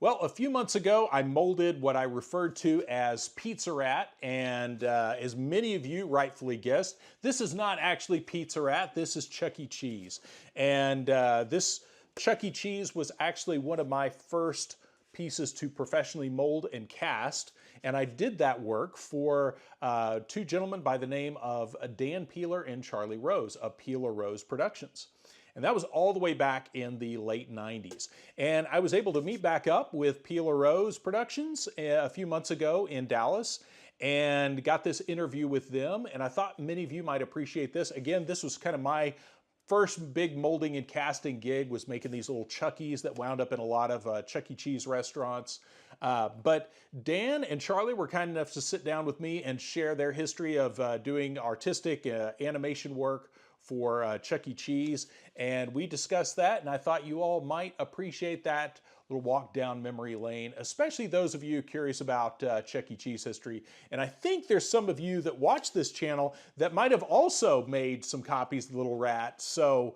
Well, a few months ago, I molded what I referred to as Pizza Rat, and as many of you rightfully guessed, this is not actually Pizza Rat, this is Chuck E. Cheese. And this Chuck E. Cheese was actually one of my first pieces to professionally mold and cast, and I did that work for two gentlemen by the name of Dan Peeler and Charlie Rose of Peeler Rose Productions. And that was all the way back in the late 90s. And I was able to meet back up with Peeler Rose Productions a few months ago in Dallas and got this interview with them. And I thought many of you might appreciate this. Again, this was kind of my first big molding and casting gig, was making these little Chuckies that wound up in a lot of Chuck E. Cheese restaurants. But Dan and Charlie were kind enough to sit down with me and share their history of doing artistic animation work for Chuck E. Cheese, and we discussed that, and I thought you all might appreciate that little walk down memory lane, especially those of you curious about Chuck E. Cheese history. And I think there's some of you that watch this channel that might have also made some copies of Little Rat. So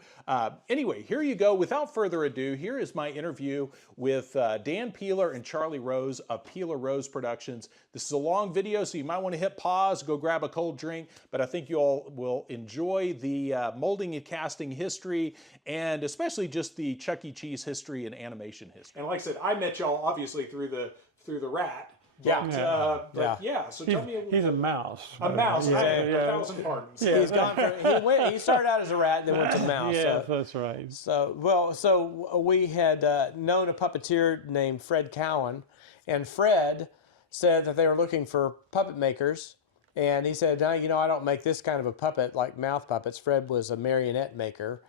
anyway, here you go. Without further ado, here is my interview with Dan Peeler and Charlie Rose of Peeler Rose Productions. This is a long video, so you might want to hit pause, go grab a cold drink, but I think you all will enjoy the molding and casting history, and especially just the Chuck E. Cheese history and animation history. And like I said, I met y'all obviously through the Rat. But, yeah. So tell me. He's a mouse. A mouse. A thousand pardons. Yeah. He started out as a rat, then went to mouse. Yeah, that's right. So we had known a puppeteer named Fred Cowan, and Fred said that they were looking for puppet makers, and he said, "No, I don't make this kind of a puppet like mouth puppets." Fred was a marionette maker,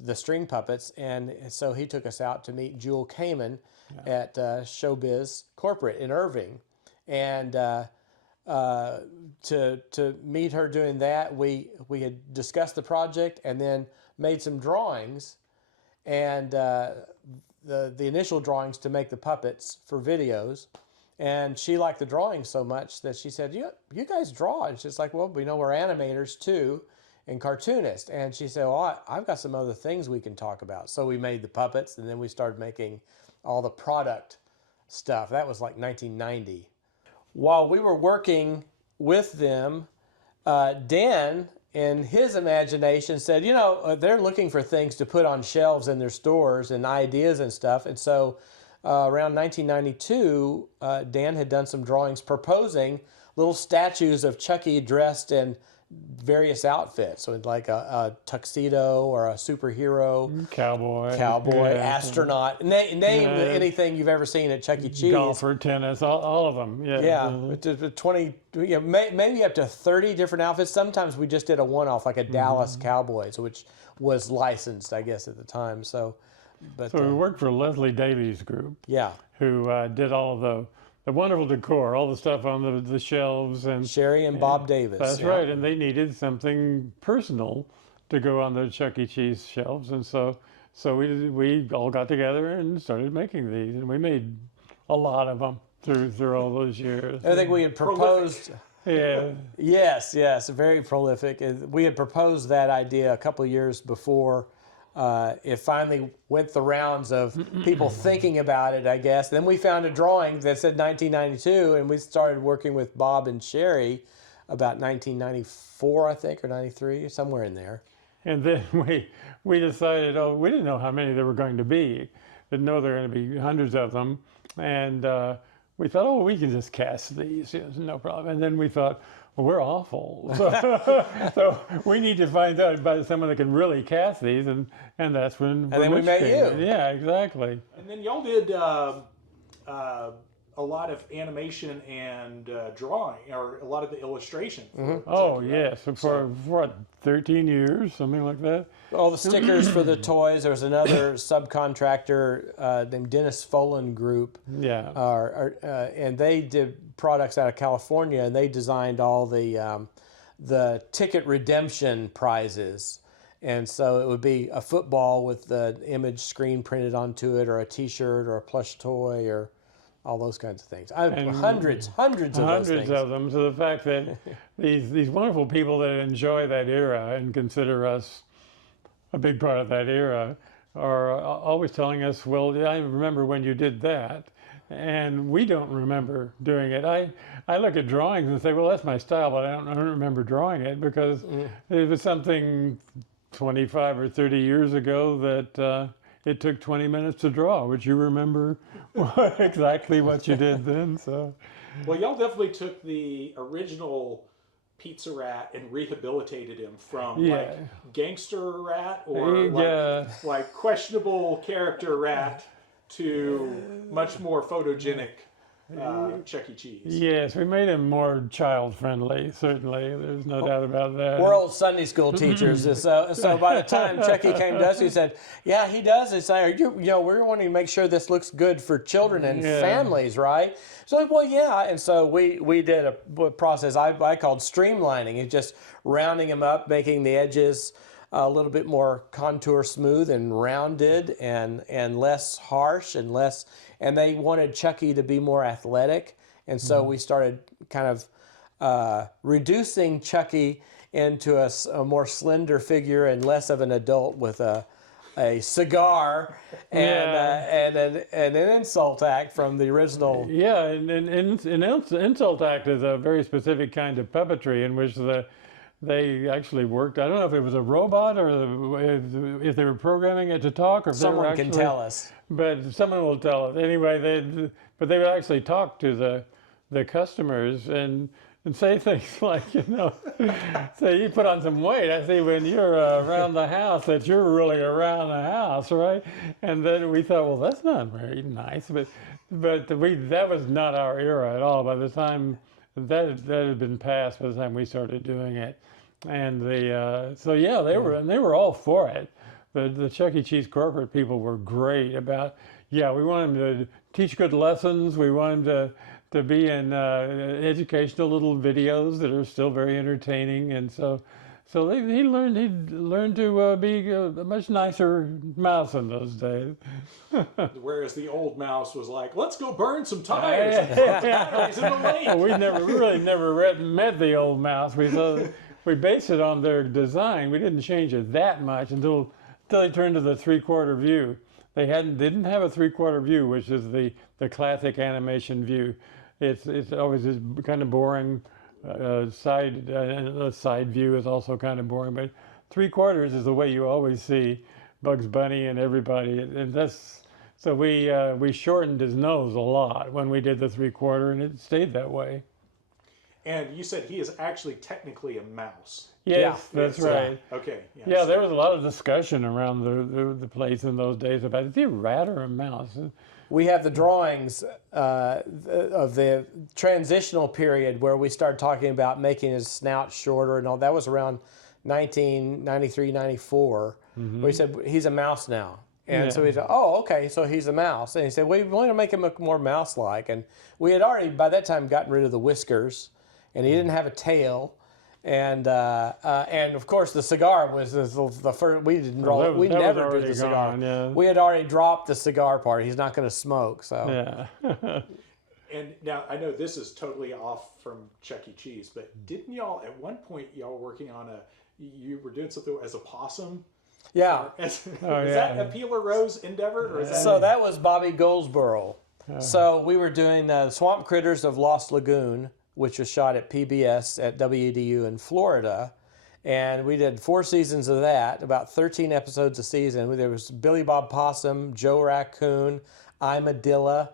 the string puppets, and so he took us out to meet Jewel Kamen at Showbiz Corporate in Irving, and to meet her doing that, we had discussed the project and then made some drawings, and the initial drawings to make the puppets for videos. And she liked the drawings so much that she said, you guys draw. And she's like, well, we know we're animators too and cartoonists. And she said, well, I've got some other things we can talk about. So we made the puppets, and then we started making all the product stuff. That was like 1990. While we were working with them, Dan, in his imagination, said, they're looking for things to put on shelves in their stores and ideas and stuff. And so around 1992, Dan had done some drawings proposing little statues of Chucky dressed in various outfits, so like a tuxedo or a superhero, cowboy, astronaut, name anything you've ever seen at Chuck E. Cheese. Golfer, tennis, all of them. Yeah, 20, maybe up to 30 different outfits. Sometimes we just did a one-off, like a Dallas Cowboys, which was licensed, I guess, at the time. So we worked for Leslie Davies' group. Yeah, who did all of the wonderful decor, all the stuff on the shelves, and Sherry and Bob Davis. That's right, and they needed something personal to go on the Chuck E. Cheese shelves, and so we all got together and started making these, and we made a lot of them through all those years. I think we had proposed. Yeah. Yes, very prolific. We had proposed that idea a couple of years before. It finally went the rounds of people thinking about it, I guess. Then we found a drawing that said 1992, and we started working with Bob and Sherry about 1994, I think, or 93, somewhere in there. And then we decided, we didn't know how many there were going to be. Didn't know there were going to be hundreds of them. And we thought, we can just cast these, no problem. And then we thought, well, we're awful. So we need to find out about someone that can really cast these, and that's when. And then we met you. Yeah, exactly. And then y'all did a lot of animation and drawing, or a lot of the illustration. Yes, for what, 13 years, something like that. All the stickers for the toys. There was another subcontractor named Dennis Folan Group. Yeah. And they did products out of California, and they designed all the ticket redemption prizes. And so it would be a football with the image screen printed onto it, or a T-shirt, or a plush toy, or all those kinds of things. Hundreds of those things. Hundreds of them. So the fact that these wonderful people that enjoy that era and consider us a big part of that era are always telling us, well, I remember when you did that. and we don't remember doing it. I look at drawings and say, well, that's my style, but I don't remember drawing it because it was something 25 or 30 years ago that it took 20 minutes to draw. Would you remember exactly what you did then? So, well, y'all definitely took the original Pizza Rat and rehabilitated him from like gangster rat or like questionable character rat to much more photogenic Chuck E. Cheese. Yes, we made him more child-friendly, certainly. There's no doubt about that. We're old Sunday school teachers. So by the time Chucky came to us, he said, yeah, he does. It's like, we're wanting to make sure this looks good for children and families, right? So, well, yeah. And so we did a process I called streamlining. It's just rounding them up, making the edges a little bit more contour smooth and rounded and less harsh and they wanted Chucky to be more athletic. And so we started kind of reducing Chucky into a more slender figure and less of an adult with a cigar and an insult act from the original. Yeah, and insult act is a very specific kind of puppetry in which they actually worked. I don't know if it was a robot or if they were programming it to talk, or if someone they were actually, can tell us. But someone will tell us anyway. They would actually talk to the customers and say things like, say you put on some weight. I see when you're around the house that you're really around the house, right? And then we thought, well, that's not very nice, but that was not our era at all. By the time that had been passed, by the time we started doing it, and they were all for it. The Chuck E. Cheese corporate people were great about, we want them to teach good lessons. We want them to be in educational little videos that are still very entertaining, and so he learned to be a much nicer mouse in those days. Whereas the old mouse was like, let's go burn some tires and throw batteries in the lake. Well, we never met the old mouse. We based it on their design. We didn't change it that much until they turned to the 3/4 view. They didn't have a 3/4 view, which is the classic animation view. It's always this kind of boring. Side view is also kind of boring, but 3/4 is the way you always see Bugs Bunny and everybody, and so we shortened his nose a lot when we did the 3/4, and it stayed that way. And you said he is actually technically a mouse. Yes, that's right. Okay. Yeah, there was a lot of discussion around the place in those days about, is he a rat or a mouse? We have the drawings of the transitional period where we started talking about making his snout shorter and all. That was around 1993, 94. We said, he's a mouse now. And so we said, oh, okay, so he's a mouse. And he said, we want to make him look more mouse-like. And we had already, by that time, gotten rid of the whiskers, and he didn't have a tail. And of course the cigar was the first. We didn't draw. We never did the cigar. Gone, yeah. We had already dropped the cigar part. He's not going to smoke. So. Yeah. And now I know this is totally off from Chuck E. Cheese, but didn't y'all at one point y'all were working on you were doing something as a possum? Yeah. Is that a Peeler Rose endeavor? Or is that... So that was Bobby Goldsboro. So we were doing Swamp Critters of Lost Lagoon, which was shot at PBS at WEDU in Florida. And we did 4 seasons of that, about 13 episodes a season. There was Billy Bob Possum, Joe Raccoon, Imadilla,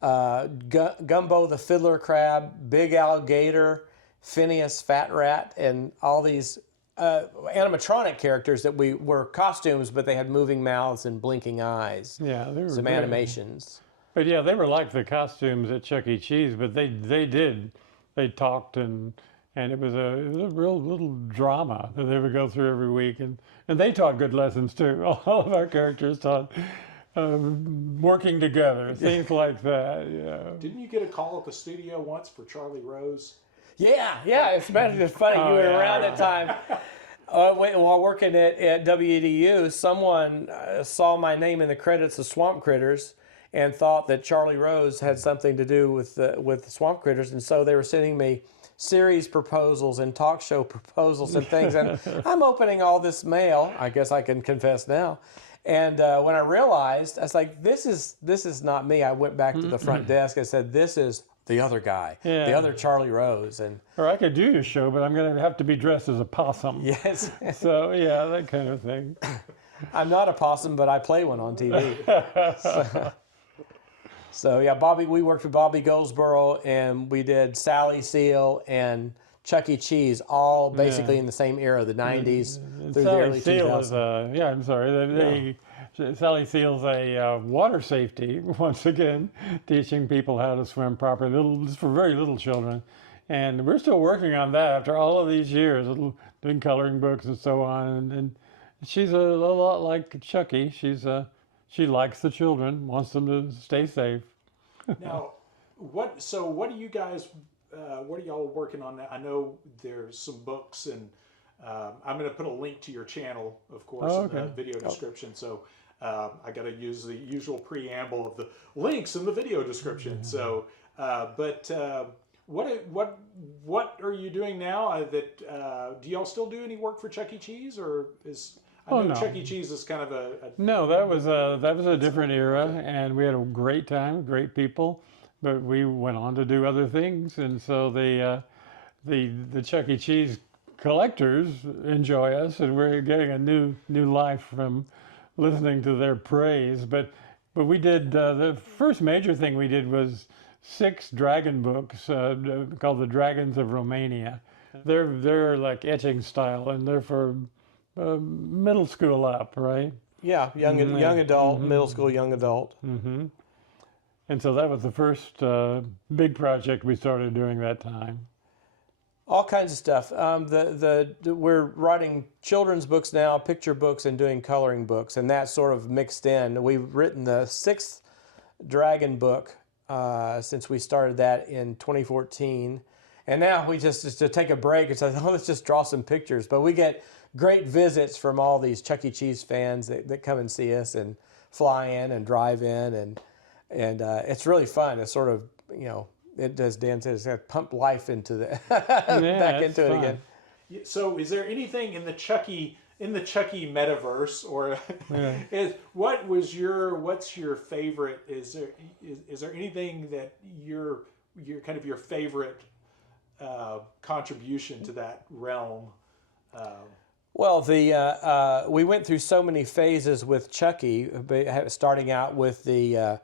Gumbo the Fiddler Crab, Big Alligator, Phineas Fat Rat, and all these animatronic characters that were costumes, but they had moving mouths and blinking eyes. Yeah, they were some great animations. But yeah, they were like the costumes at Chuck E. Cheese, but they talked and it was a real little drama that they would go through every week, and they taught good lessons too. All of our characters taught working together, things like that. Yeah. Didn't you get a call at the studio once for Charlie Rose? Yeah. It's funny. You were around that time. While working at WEDU, someone saw my name in the credits of Swamp Critters and thought that Charlie Rose had something to do with the Swamp Critters, and so they were sending me series proposals and talk show proposals and things, and I'm opening all this mail, I guess I can confess now, And when I realized, I was like, this is not me. I went back to the front desk. I said, this is the other guy, the other Charlie Rose. And or I could do your show, but I'm going to have to be dressed as a possum. yes, So yeah, that kind of thing. I'm not a possum, but I play one on TV. So yeah, we worked with Bobby Goldsboro, and we did Sally Seal and Chuck E. Cheese, all basically in the same era, the 90s through the early 2000s. Yeah, I'm sorry. Sally Seal's a water safety, once again, teaching people how to swim properly, just for very little children. And we're still working on that after all of these years, doing coloring books and so on. And she's a lot like Chucky. She likes the children, wants them to stay safe. Now, what are you guys, what are y'all working on now? I know there's some books, and I'm going to put a link to your channel, of course, in the video description. So I got to use the usual preamble of the links in the video description. So, what are you doing now? Do y'all still do any work for Chuck E. Cheese, or is I know Chuck E. Cheese is kind of a no. That was a different era, and we had a great time, great people, but we went on to do other things, and so the Chuck E. Cheese collectors enjoy us, and we're getting a new life from listening to their praise. But we did the first major thing we did was 6 dragon books called The Dragons of Romania. They're like etching style, and they're for middle school up, right? Yeah, young adult, middle school, young adult. And so that was the first big project we started doing that time. All kinds of stuff. We're writing children's books now, picture books, and doing coloring books, and that's sort of mixed in. We've written the 6th dragon book since we started that in 2014, and now we just to take a break and say, oh, let's just draw some pictures. But we get great visits from all these Chuck E. Cheese fans that come and see us and fly in and drive in, and it's really fun. It's sort of, it does, Dan said, it's going to pump life into the back into it again. So is there anything in the Chucky metaverse, or what's your favorite? Is there anything that your kind of your favorite contribution to that realm? Well, we went through so many phases with Chucky, starting out with the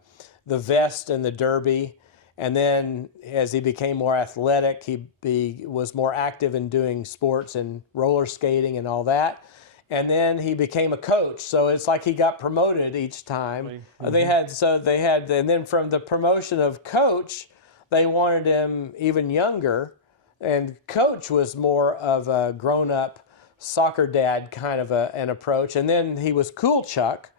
vest and the derby, and then as he became more athletic, he was more active in doing sports and roller skating and all that. And then he became a coach, so it's like he got promoted each time. And then from the promotion of coach, they wanted him even younger, and coach was more of a grown-up soccer dad kind of an approach. And then he was Cool Chuck.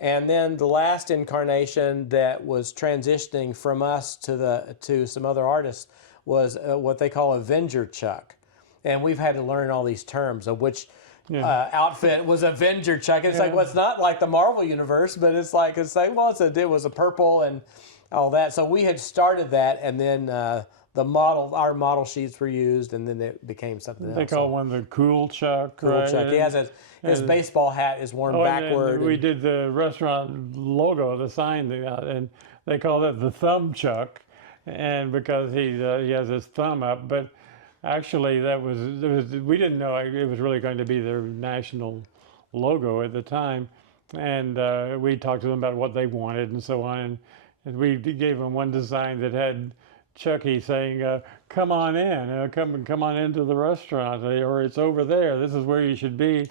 And then the last incarnation that was transitioning from us to some other artists was what they call Avenger Chuck. And we've had to learn all these terms of which outfit was Avenger Chuck. It's like, well, it's not like the Marvel universe, but it was a purple and all that. So we had started that, and then our model sheets were used, and then it became something else. They call one the Cool Chuck. Cool Chuck. He has his baseball hat is worn backward. We did the restaurant logo, the sign, and they called it the Thumb Chuck, and because he has his thumb up. But actually, we didn't know it was really going to be their national logo at the time, and we talked to them about what they wanted and so on, and we gave them one design that had Chucky saying, "Come on in, come on into the restaurant, or it's over there. This is where you should be."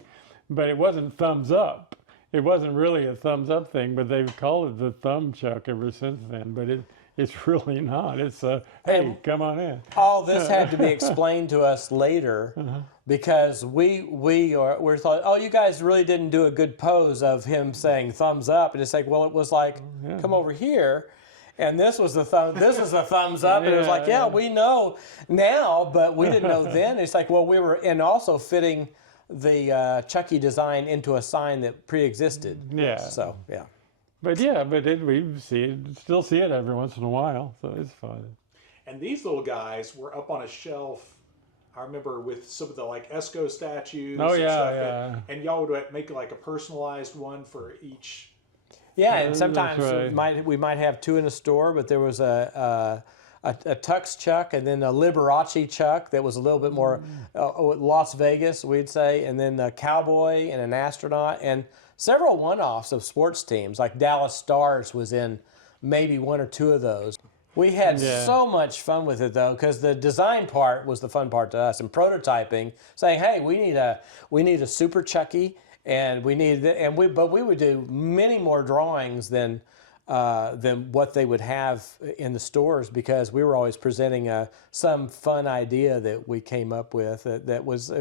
But it wasn't thumbs up. It wasn't really a thumbs up thing, but they've called it the Thumb Chuck ever since then. But it's really not. It's hey, come on in. All this had to be explained to us later because we thought, oh, you guys really didn't do a good pose of him saying thumbs up, and it's like, well, it was like, come over here. And this was the thumb. This is a thumbs up, and it was like, we know now, but we didn't know then. It's like, well, we were, and also fitting the Chucky design into a sign that pre-existed. Yeah. So yeah. But we still see it every once in a while, so it's fun. And these little guys were up on a shelf. I remember with some of the like Esco statues. Oh and yeah, stuff, yeah. and y'all would make like a personalized one for each. Yeah, and That's sometimes right. we might have two in a store, but there was a Tux Chuck and then a Liberace Chuck that was a little bit more Las Vegas, we'd say, and then a cowboy and an astronaut, and several one-offs of sports teams, like Dallas Stars was in maybe one or two of those. We had Yeah. so much fun with it though, because the design part was the fun part to us, and prototyping, saying, "Hey, we need a Super Chucky, and but we would do many more drawings than what they would have in the stores, because we were always presenting some fun idea that we came up with that was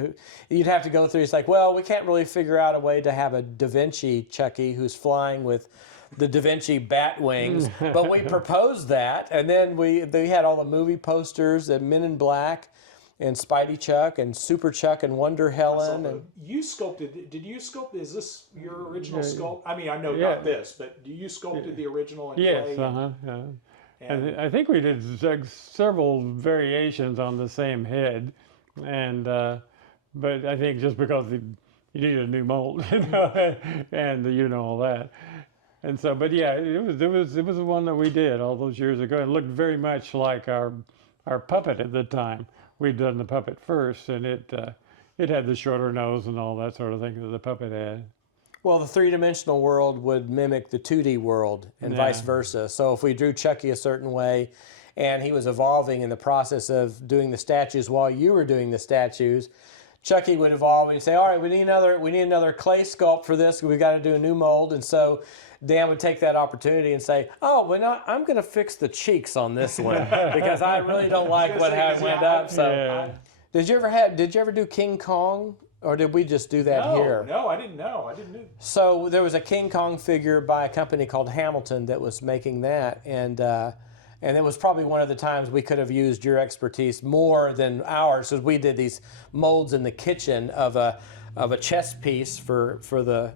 you'd have to go through. It's like, well, we can't really figure out a way to have a Da Vinci Chucky who's flying with the Da Vinci bat wings, but we proposed that, and then they had all the movie posters, and Men in Black, and Spidey Chuck, and Super Chuck, and Wonder Helen, and You sculpted. Did you sculpt? Is this your original sculpt? I mean, I know Yeah. not this, but you sculpted the original in Yes, clay? yeah. And I think we did several variations on the same head, and but I think just because you needed a new mold, and all that, and so, but yeah, it was the one that we did all those years ago. It looked very much like our puppet at the time. We'd done the puppet first, and it had the shorter nose and all that sort of thing that the puppet had. well, the three-dimensional world would mimic the 2D world and vice versa. So if we drew Chucky a certain way, and he was evolving in the process of doing the statues while you were doing the statues, Chucky would evolve and say, "All right, we need another clay sculpt for this. We've got to do a new mold." And so Dan would take that opportunity and say, "Oh, well, I'm going to fix the cheeks on this one because I really don't like how it went up." So, Yeah. did you ever do King Kong, or did we just do that here? No, I didn't know. I didn't know. So there was a King Kong figure by a company called Hamilton that was making that, and it was probably one of the times we could have used your expertise more than ours, because we did these molds in the kitchen of a chess piece for the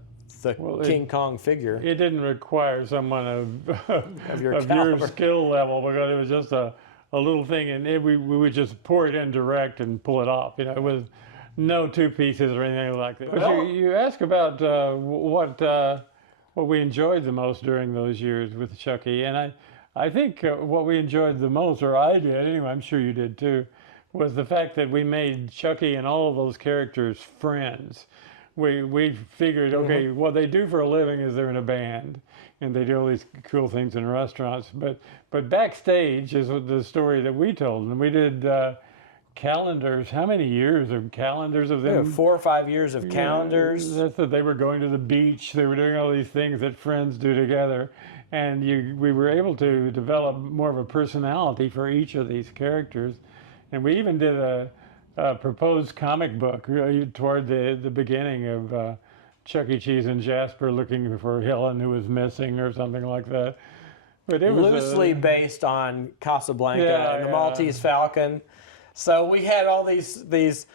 King Kong figure. It didn't require someone Of your of caliber. your skill level, because it was just a little thing, and we would just pour it in direct and pull it off. It was no two pieces or anything like that. But Well- you ask about what we enjoyed the most during those years with Chucky, and I think what we enjoyed the most, or I did anyway, I'm sure you did too, was the fact that we made Chucky and all of those characters friends. We figured, okay, what they do for a living is they're in a band, and they do all these cool things in restaurants. But backstage is the story that we told, and we did calendars. How many years of calendars of them? 4 or 5 years of calendars. That's that they were going to the beach. They were doing all these things that friends do together, and we were able to develop more of a personality for each of these characters, and we even did a proposed comic book toward the beginning of Chuck E. Cheese and Jasper looking for Helen who was missing or something like that. But it was Loosely based on Casablanca Yeah, and the yeah. Maltese Falcon. So we had all these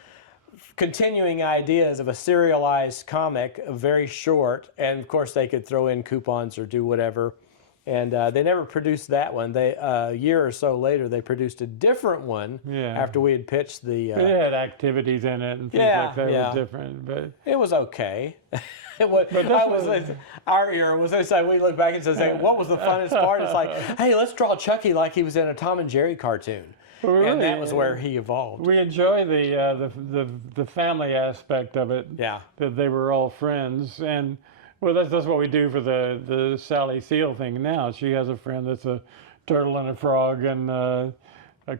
continuing ideas of a serialized comic, very short, and of course they could throw in coupons or do whatever. And they never produced that one. They a year or so later they produced a different one Yeah. after we had pitched the. It had activities in it and things Yeah, like that. It yeah. was different, but It was okay. It was, this our era was like we look back and say, what was the funnest part? It's like, hey, let's draw Chucky like he was in a Tom and Jerry cartoon, and that was where he evolved. we enjoy the family aspect of it. Yeah. That they were all friends, and well, that's what we do for the Sally Seal thing now. She has a friend that's a turtle and a frog and a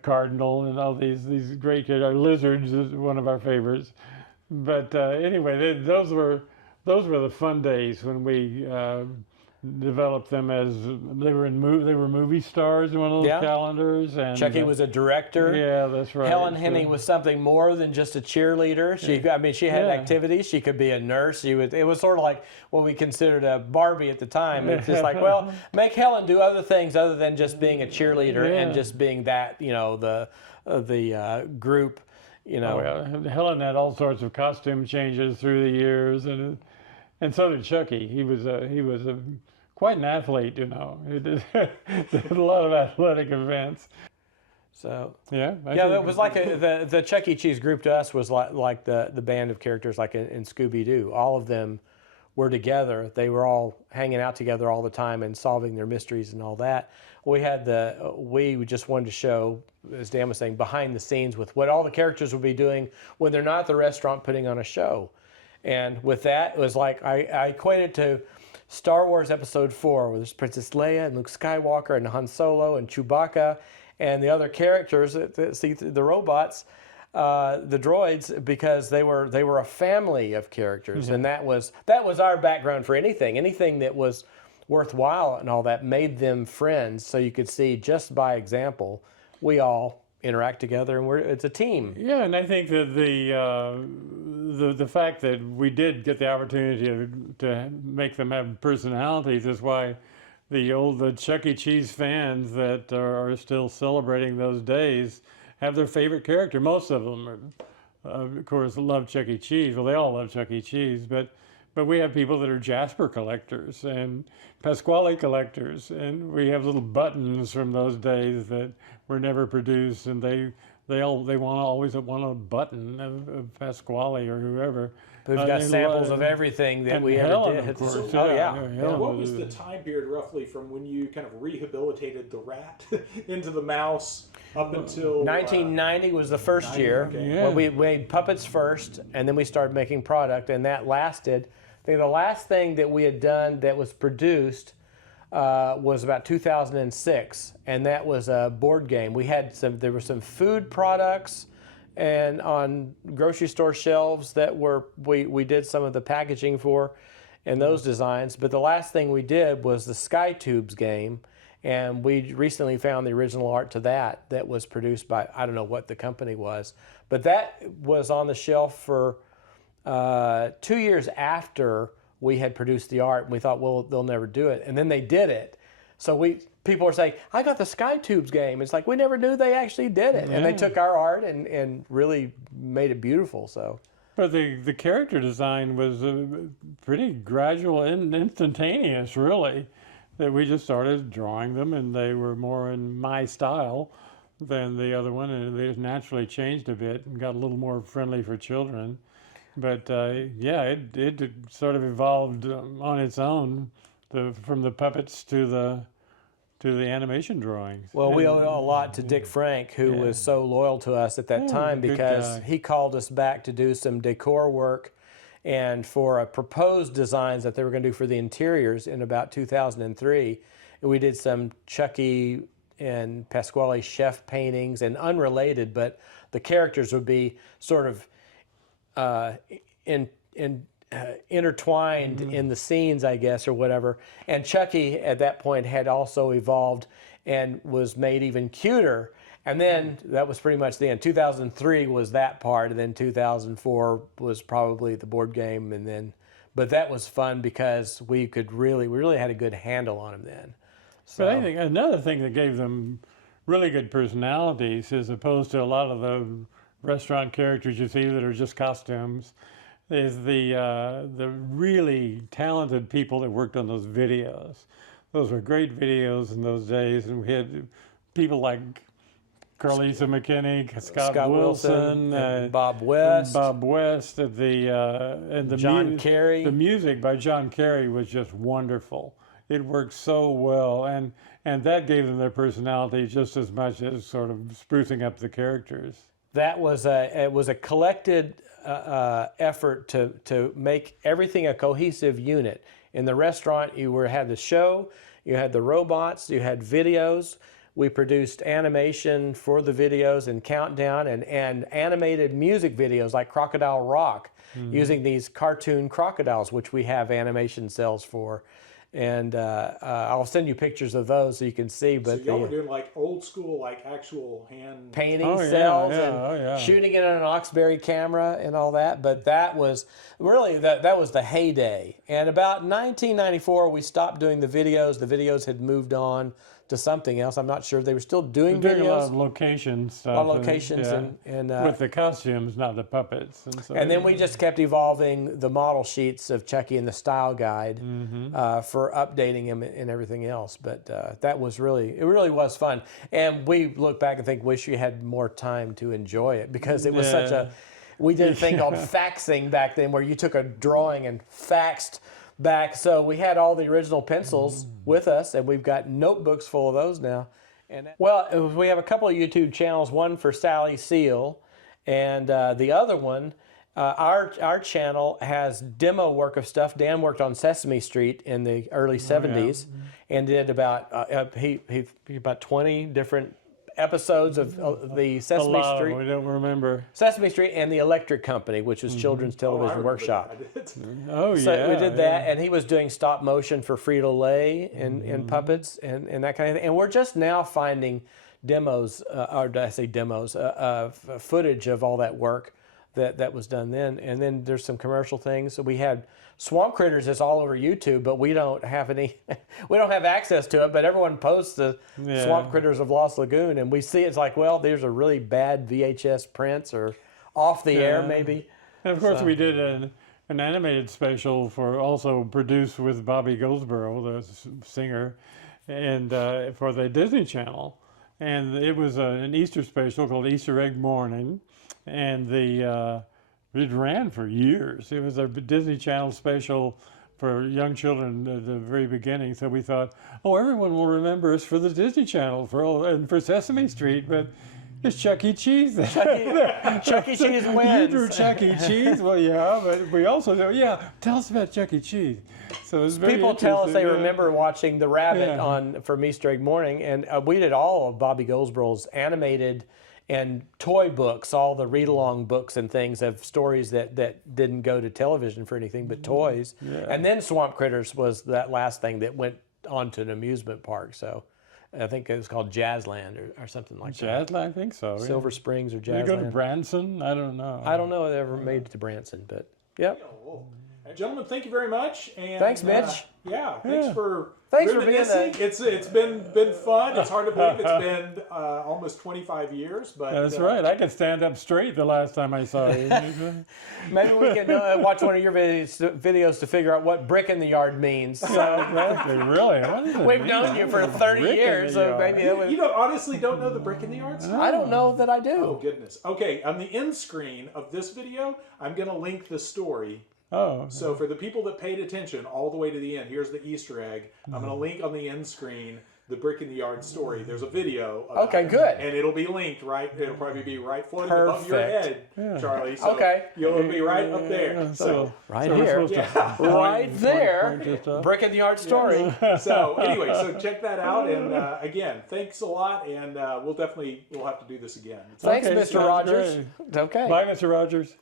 cardinal and all these great lizards is one of our favorites. But anyway, those were the fun days when we developed them as they were movie stars in one of those Yeah. calendars. And Chucky was a director. yeah, that's right. Helen So- Henning was something more than just a cheerleader. She had Yeah. activities. She could be a nurse. It was sort of like what we considered a Barbie at the time. It's just like, well, make Helen do other things other than just being a cheerleader and Yeah. just being that, the group, Oh, yeah. Helen had all sorts of costume changes through the years, and so did Chucky. He was quite an athlete, He did a lot of athletic events. So Yeah, yeah, it was like the Chuck E. Cheese group to us was like the band of characters like in Scooby Doo. All of them were together. They were all hanging out together all the time and solving their mysteries and all that. We just wanted to show, as Dan was saying, behind the scenes with what all the characters would be doing when they're not at the restaurant putting on a show. And with that, it was like I equated to Star Wars Episode 4, where there's Princess Leia and Luke Skywalker and Han Solo and Chewbacca and the other characters, the robots, the droids, because they were a family of characters, and that was our background for anything that was worthwhile and all that made them friends. So you could see just by example, we all interact together, and it's a team. Yeah, and I think that the fact that we did get the opportunity to make them have personalities is why the Chuck E. Cheese fans that are still celebrating those days have their favorite character. Most of them, of course, love Chuck E. Cheese. Well, they all love Chuck E. Cheese, but we have people that are Jasper collectors and Pasquale collectors, and we have little buttons from those days that were never produced, and they always want a button of Pasquale or whoever. We've got samples of everything that we ever did. Of course. Oh yeah. What was the time period roughly from when you kind of rehabilitated the rat into the mouse up until 1990 was the first year when we made puppets first, and then we started making product, and that lasted. I think the last thing that we had done that was produced was about 2006, and that was a board game. There were some food products and on grocery store shelves that we did some of the packaging for and those designs. But the last thing we did was the Sky Tubes game, and we recently found the original art to that was produced by, I don't know what the company was, but that was on the shelf for 2 years after we had produced the art, and we thought, well, they'll never do it. And then they did it. So people are saying, I got the Sky Tubes game. It's like, we never knew they actually did it. Yeah. And they took our art and really made it beautiful. So, but the character design was pretty gradual and instantaneous, really. That we just started drawing them, and they were more in my style than the other one, and they just naturally changed a bit and got a little more friendly for children. But it sort of evolved on its own, from the puppets to the animation drawings. Well, we owe a lot to Dick Frank, who was so loyal to us at that time, because he called us back to do some decor work and for a proposed designs that they were going to do for the interiors in about 2003. And we did some Chucky and Pasquale chef paintings, and unrelated, but the characters would be sort of intertwined in the scenes, I guess, or whatever. And Chucky at that point had also evolved and was made even cuter. And then that was pretty much the end. 2003 was that part, and then 2004 was probably the board game, but that was fun because we really had a good handle on them then. So. But I think another thing that gave them really good personalities, as opposed to a lot of the restaurant characters you see that are just costumes, is the really talented people that worked on those videos. Those were great videos in those days, and we had people like Carlisa McKinney, Scott Wilson, and Bob West, and the John Carey. The music by John Carey was just wonderful. It worked so well, and that gave them their personality just as much as sort of sprucing up the characters. That was a collected effort to make everything a cohesive unit. In the restaurant, you had the show, you had the robots, you had videos. We produced animation for the videos and countdown, and animated music videos like Crocodile Rock, using these cartoon crocodiles, which we have animation cells for. And I'll send you pictures of those so you can see. But so y'all were doing like old school, like actual hand painting cells and shooting it on an Oxberry camera and all that. But that was really that was the heyday. And about 1994, we stopped doing the videos. The videos had moved on to something else. I'm not sure. They were still doing Doing a lot videos, of location stuff. a lot of locations, yeah, and with the costumes, not the puppets. And, so, and then we just kept evolving the model sheets of Chucky and the style guide for updating him and everything else. But that was it really was fun. And we look back and think, wish we had more time to enjoy it, because it was such a, we did a thing called faxing back then, where you took a drawing and faxed back. So we had all the original pencils with us, and we've got notebooks full of those now. And well, we have a couple of YouTube channels, one for Sally Seal, and the other one, our channel has demo work of stuff. Dan worked on Sesame Street in the early 70s and did about about 20 different episodes of the Sesame Street. We don't remember. Sesame Street and the Electric Company, which was Children's Television Workshop. Oh, So yeah. we did that, and he was doing stop motion for Frito-Lay and puppets and that kind of thing. And we're just now finding demos, or did I say demos, footage of all that work that was done then. And then there's some commercial things. So we had Swamp Critters is all over YouTube, but we don't have any, we don't have access to it, but everyone posts the Swamp Critters of Lost Lagoon, and we see it's like, well, there's a really bad VHS prints or off the air maybe. And of course, we did an animated special also produced with Bobby Goldsboro, the singer, and for the Disney Channel. And it was an Easter special called Easter Egg Morning, and it ran for years. It was a Disney Channel special for young children at the very beginning. So we thought, oh, everyone will remember us for the Disney Channel and for Sesame Street, but it's Chuck E. Cheese. Chuck E. Cheese wins. You drew Chuck E. Cheese? Well, yeah, but we also know, tell us about Chuck E. Cheese. So it's very People tell us they interesting, remember watching The Rabbit from Easter Egg Morning, and we did all of Bobby Goldsboro's animated and toy books, all the read-along books and things of stories that didn't go to television for anything but toys. Yeah. And then Swamp Critters was that last thing that went on to an amusement park. So I think it was called Jazzland or something like that. Jazzland, I think so. Silver Springs or Jazzland. Did it go to Branson? I don't know. I don't know if it ever made it to Branson, but yep. Gentlemen, thank you very much. And, thanks, Mitch. Thanks for being It's been fun. It's hard to believe it's been almost 25 years, but that's right. I could stand up straight the last time I saw you. Maybe we can watch one of your videos to figure out what brick in the yard means. So, exactly. Really, what does it we've mean? known you for 30 years, so maybe that would. You honestly don't know the brick in the yard? I don't know that I do. Oh goodness. Okay, on the end screen of this video, I'm going to link the story. Oh. So for the people that paid attention all the way to the end, here's the Easter egg. I'm going to link on the end screen the brick in the yard story. There's a video. Okay, good. And it'll be linked right. It'll probably be right floating above your head, Charlie. So it'll be right up there. So right here, right there, brick in the yard story. Yeah. So anyway, so check that out. And again, thanks a lot. And we'll have to do this again. Thanks, Mr. Rogers. Great. Okay. Bye, Mr. Rogers.